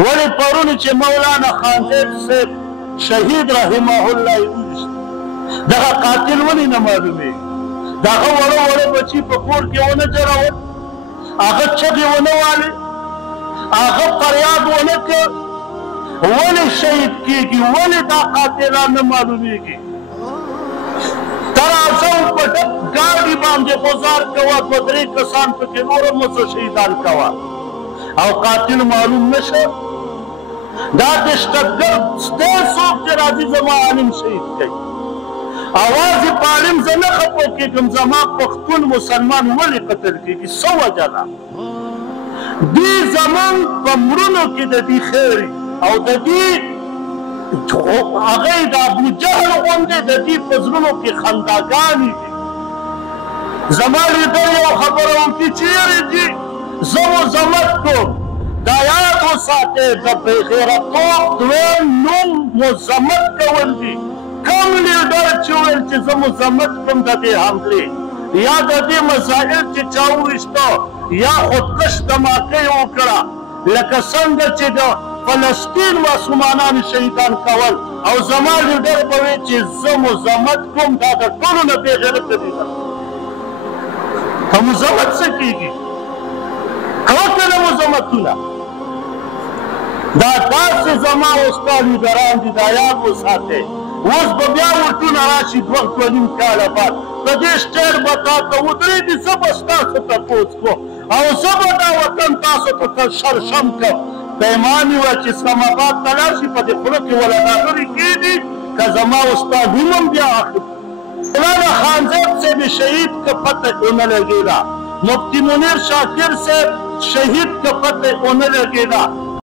ولې پرون چې مولانا خانزیب صاحب شهید رحمه الله وویشت دغه قاتل ولې نه معلومېږي دغه وړه وړه بچي په کور کې ونه جوړول هغه چغې ونه والې هغه فریاد ونه کړ ولې شهید کېږي ولې دا قاتلان نه معلومېږي ترازو په ډک ګاډي باندې غوزار کوه دوه درې کسان پکې نور هم څه شهیدان کوه او قاتل معلوم نشه دا دشتګر ستی څوک چې راځي زما عالم شهید کوي اواز یې په عالم زه نه خفه کېږم زما پښتون مسلمان ولې قتل کېږي څه وجه ده دوی زمونږ په مړونو کې د دې خیر او د دې هغه د ابوجهل غوندې د دې په زړونو کې خنداګانې دي زما لیدر یو خبره وکړي چیرې ځي زه مذمت کوم دا یاد وساتئ د بېغیرتوب دویم نوم مذمت کول دي کوم لیډر چې وویل چې زه مذمت کوم د دې حملې یا د دې مسایل چې چا وویشته یا خودکش دماکۍ وکړه لکه څنګه چې د فلسطین ماشومانان شهیدان کول او زما لیډر به وایي چې زه مذمت کوم دا د ټولو نه بېغیرته دي که مذمت څه کېږي کوه که نه مذمتونه دا داسې زما او ستا لیډران دي دا یاد وساتئ اوس به بیا ورټونه راشي دوه نیم کاله بعد په دې سټیج به تا ته ودرېږي زه به ستاسو تپوس کوم او زه به دا وطن تاسو ته شرشم کړم پیمان یې وه چې اسلام آباد ته لاړ شي په دې خوله کې وله ډاګرې کېږي که زما او ستا نوم هم بیا اخلي مولانا خانزیب صاحب شهید که پته ونه لګېده مفتی منیر شاکر صاحب شهید که پته ونه لګېده